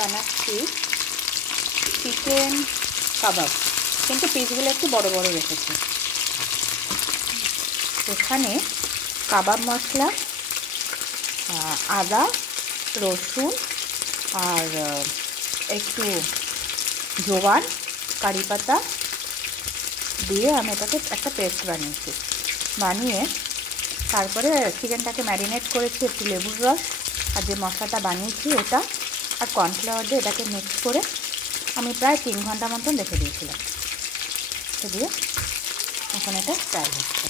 বানাচ্ছি চিকেন কাবাব, কিন্তু পিসগুলো একটু বড় বড় রেখেছি। এখানে কাবাব মশলা, আদা রসুন আর একটু জোয়ান কারি পাতা দিয়ে আমি এটাকে একটা পেস্ট বানিয়েছি। বানিয়ে তারপরে চিকেনটাকে ম্যারিনেট করেছি একটু লেবুর রস আর যে মশলাটা বানিয়েছি ওটা আর কর্নফ্লাওয়ার দিয়ে এটাকে মিক্স করে আমি প্রায় 3 ঘন্টা মতন রেখে দিয়েছিলাম। দিয়ে এখন এটা ফ্রাই হচ্ছে।